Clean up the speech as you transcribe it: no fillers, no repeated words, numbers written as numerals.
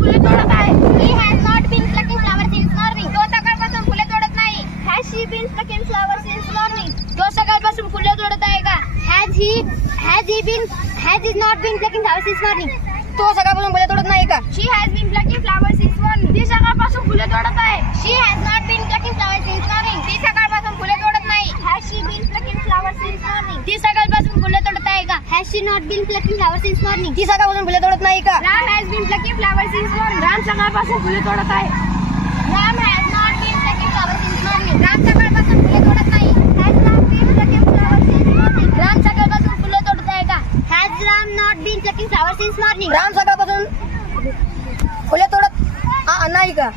फुले तोडत आहे. He has not been plucking flowers since morning. तो सकाळपासून फुले तोडत नाही. Has she been plucking flowers since morning? तो सकाळपासून फुले तोडत आहे का? Has he not been plucking flowers since morning? तो सकाळपासून फुले तोडत नाही का? She has been plucking flowers since morning. ती सकाळपासून फुले तोडत आहे. She has not been plucking flowers since morning. ती सकाळपासून फुले तोडत नाही. Has she been plucking flowers since morning? ती सकाळपासून फुले तोडत आहे का? Has she not been plucking flowers since morning? ती सकाळपासून फुले तोडत नाही का? Ram has been plucking flowers since morning. Ram सकाळपासून फुले तोडत आहे. Ram has not been plucking flowers since morning. Ram सकाळपासून फुले तोडत नाही. Has Ram been plucking flowers since morning? Ram सकाळपासून फुले तोडत आहे का? Has Ram not been plucking flowers since morning? Ram सकाळपासून फुले तोडत नाही का?